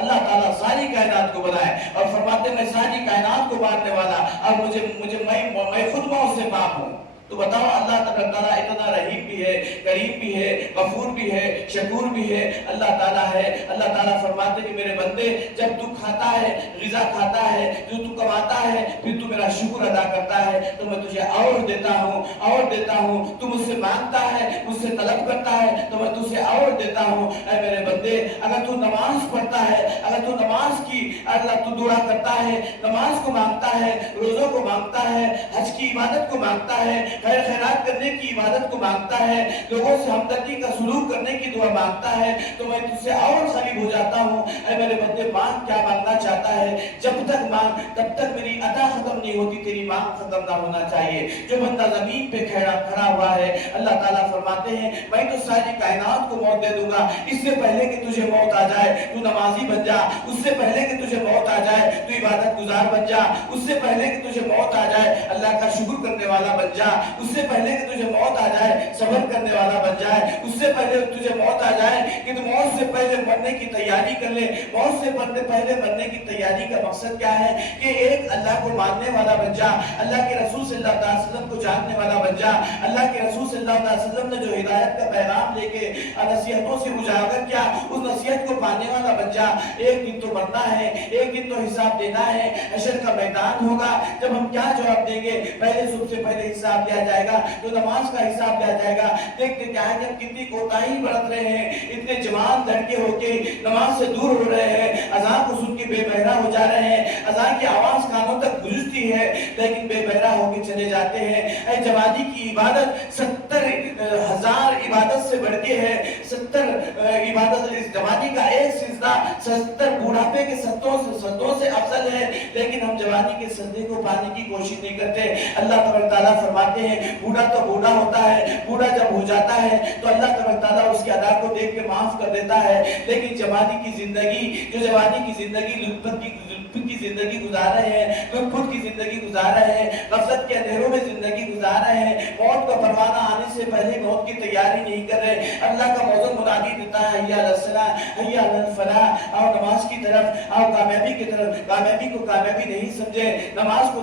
اللہ تعالیٰ ساری کائنات کو بنائے اور فرماتے میں ساری کائنات کو بانٹنے والا، اب میں خود موت سے پاک ہوں۔ تو بتاؤ اللہ تعالیٰ اتنا رحیم بھی ہے، کریم بھی ہے، غفور بھی ہے، شکور بھی ہے، اللہ تعالیٰ ہے۔ اللہ تعالیٰ فرماتے کہ میرے بندے جب تو کھاتا ہے، غذا کھاتا ہے، جو تو کماتا ہے، پھر تو میرا شکر ادا کرتا ہے تو میں تجھے اور دیتا ہوں، اور دیتا ہوں۔ تو مجھ سے مانگتا ہے، مجھ سے طلب کرتا ہے تو میں تجھے اور دیتا ہوں۔ اے میرے بندے، اگر تو نماز پڑھتا ہے، اگر تو نماز کی اللہ تو دعا کرتا ہے، نماز کو مانگتا ہے، روزوں کو مانگتا ہے، حج کی عبادت کو مانگتا ہے، خیر خیرات کرنے کی عبادت کو مانگتا ہے، لوگوں سے ہمدردی کا سلوک کرنے کی دعا مانگتا ہے، تو میں تجھ سے اور قریب ہو جاتا ہوں۔ اے میرے بندے، مانگ کیا مانگنا چاہتا ہے؟ جب تک مانگ تب تک میری عطا ختم نہیں ہوتی، تیری مانگ ختم نہ ہونا چاہیے۔ جو بندہ زمین پہ کھڑا ہوا ہے، اللہ تعالیٰ فرماتے ہیں میں تو ساری کائنات کو موت دے دوں گا، اس سے پہلے کہ تجھے موت آ جائے تو نمازی بن جا، اس سے پہلے کہ تجھے موت آ جائے تو عبادت گزار بن جا، اس سے پہلے کہ تجھے موت آ جائے اللہ کا شکر کرنے والا بن جا، اس سے پہلے کہ تجھے موت آ جائے صبر کرنے والا بن جائے، اس سے پہلے تجھے موت آ جائے کہ تو موت سے پہلے مرنے کی تیاری کر لے۔ موت سے پہلے مرنے کی تیاری کا مقصد کیا ہے؟ کہ ایک اللہ کو ماننے والا بن جا، اللہ کے رسول صلی اللہ علیہ وسلم کو جاننے والا بن جا۔ اللہ کے رسول صلی اللہ علیہ وسلم نے جو ہدایت کا پیغام لے کے نصیحتوں سے اجاگر کیا، اس نصیحت کو پانے والا بن جا۔ ایک دن تو مرنا ہے، ایک دن تو حساب دینا ہے، حشر کا میدان ہوگا، جب ہم کیا جواب دیں گے؟ پہلے سب سے پہلے حساب لیا جائے گا تو نماز کا حساب لیا جائے گا۔ دیکھتے کیا ہے جب کتنی کوتاہی برت رہے ہیں، اتنے جوان لڑکے ہو کے نماز سے دور ہو رہے ہیں، اذان کو سن کے بے بہرا ہو جا رہے ہیں، اذان کی آواز کانوں تک گونجتی ہے لیکن بے بہرا ہو کے چلے جاتے ہیں۔ اے جوانی کی عبادت 70,000 عبادت سے بڑھ کے ہے، 70 عبادت، اس جوانی کا ایک سجدہ 70 بوڑھاپے کے سجدوں سے افضل ہے، لیکن ہم جوانی کے سجدے کو پانے کی کوشش نہیں کرتے۔ اللہ تبارک تعالیٰ فرماتے ہیں بوڑھا تو بوڑھا ہوتا ہے، بوڑھا جب ہو جاتا ہے تو اللہ تبارک تعالیٰ اس کے ادا کو دیکھ کے معاف کر دیتا ہے، لیکن جوانی کی زندگی، جو جوانی کی زندگی لطف کی زندگی گزار رہے ہیں، لطف کی زندگی گزار رہے ہیں، غفلت کے اندھیروں میں زندگی گزار رہے ہیں، موت کا پروانہ آنے سے پہلے موت کی تیاری نہیں کر رہے۔ اللہ کا موزن منادی دیتا ہے حی علی الصلاۃ، حی علی الفلاح، آؤ نماز کی طرف، آؤ کامیابی کی طرف۔ کامیابی کو کامیابی نہیں سمجھے، نماز کو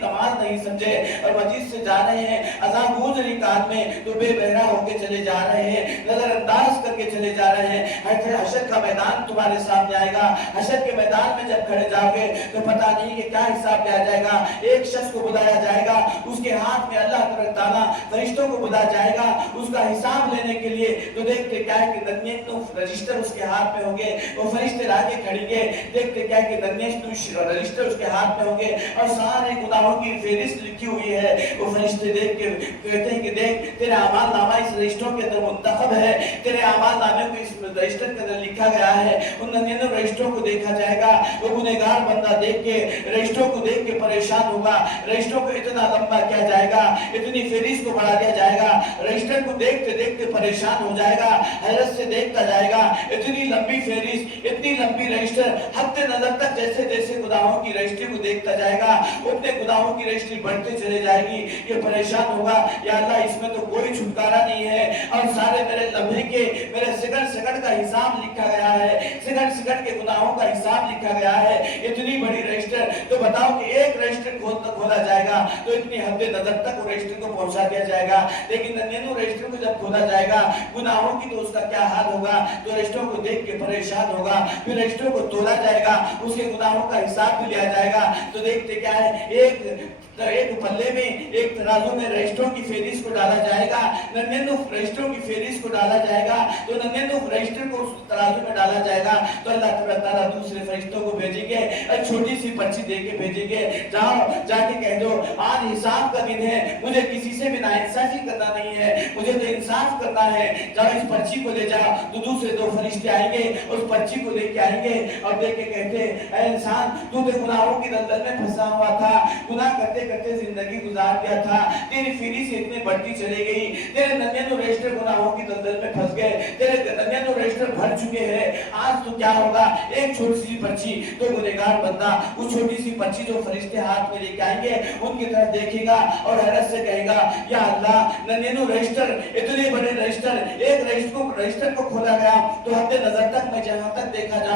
نماز نہیں سمجھے اور مسجد سے جا رہے ہیں، اذان گونج رہی کان میں تو بے بہرا ہو کے چلے جا رہے ہیں، نظر انداز کر کے چلے جا رہے ہیں۔ حشر کا میدان تمہارے سامنے آئے گا، حشر کے میدان میں جب کھڑے جاؤ گے تو پتہ نہیں کہ کیا حساب لیا جائے گا۔ ایک شخص کو بلایا جائے گا، اس کے ہاتھ میں اللہ تعالیٰ فرشتوں کو بلا جائے گا اس کا حساب لینے کے لیے، تو دیکھتے کیا ہے کہ رجسٹر اس کے ہاتھ میں ہوں گے، وہ فرشتے لا کے کھڑیں گے، دیکھتے کیا ہے کہ رجسٹر اس کے ہاتھ میں ہوں گے اور سارے گناہوں کی فہرست لکھی ہوئی ہے۔ وہ فرشتے دیکھ کے کہتے ہیں کہ دیکھ تیرے اعمال نامہ اس رجسٹروں کے اندر منتخب ہے، تیرے اعمال نامے کو اس رجسٹر کے اندر لکھا گیا ہے۔ ان ننھے رجسٹروں کو دیکھا جائے گا، وہ گنہگار بندہ دیکھ کے رجسٹروں کو دیکھ کے پریشان ہوگا، رجسٹروں کو اتنا لمبا کیا جائے گا، اتنی فہرست کو بڑھا دیا جائے گا، رجسٹر کو دیکھتے دیکھتے پریشان ہو جائے گا، حیرت سے دیکھتا جائے گا، اتنی لمبی فہرست، اتنی لمبی رجسٹر، حد نظر تک جیسے جیسے گناہوں کی رجسٹر کو دیکھتا جائے گا اتنے گناہوں کی رجسٹر بڑھتے چلے جائے گی۔ یہ پریشان ہوگا، یا اللہ اس میں تو کوئی چھٹکارا نہیں ہے اور سارے میرے لمحے کے، میرے سیکنڈ سیکنڈ کا حساب لکھا گیا ہے، سیکنڈ سیکنڈ کے گناہوں کا حساب لکھا گیا ہے، اتنی بڑی رجسٹر۔ تو بتاؤ کہ ایک رجسٹر کھولا جائے گا تو اتنی حد نظر تک وہ رجسٹر کو پہنچا دیا جائے گا، لیکن ننھے رجسٹر کو جب کھولا جائے گا گناہوں کی تو اس کا کیا حال ہوگا، تو رجسٹروں کو دیکھ کے پریشان ہوگا، پھر رجسٹروں کو تولا جائے گا، اس کے گناہوں کا حساب بھی لیا جائے گا، تو دیکھتے کیا ہے ایک پلے میں، ایک ترازو میں رجسٹروں کی فہرست کو ڈالا جائے گا، ننھے رجسٹروں کی فہرست کو ڈالا جائے گا، تو ننھے رجسٹر کو اس ترازو میں ڈالا جائے گا، تو اللہ تعالیٰ دوسرے فرشتوں کو بھیجیں گے، ایک چھوٹی سی پرچی دے کے بھیجیں گے، جاؤ جا کے کہہ دو آج حساب کا دن ہے، مجھے کسی سے بھی ناانصافی کرنا نہیں ہے، مجھے تو انصاف کرنا ہے، جاؤ اس پرچی کو لے جاؤ۔ تو دوسرے 2 فرشتے آئیں گے، اس پرچی کو لے کے آئیں گے اور دیکھ کے کہتے اے انسان تو گناہوں کی دلدل میں پھنسا ہوا تھا، گناہ کرتے کرتے زندگی گزار دیا تھا، تیری فہرست اتنے بڑھتی چلے گئی، تیرے ننھے رجسٹر گناہوں کی دلدل میں پھنس گئے، تیرے ننھے رجسٹر بھر چکے ہیں، آج تو کیا ہوگا؟ ایک چھوٹی سی پرچی، تو گنہگار بندہ اس چھوٹی سی پرچی جو فرشتے ہاتھ میں لے کے آئیں گے ان کی طرف دیکھے گا اور حیرت سے کہے گا یا اللہ ننھے رجسٹر، اتنے بڑے رجسٹر، ایک رجسٹر کو کھولا گیا تو حد نظر تک میں جہاں تک دیکھا جا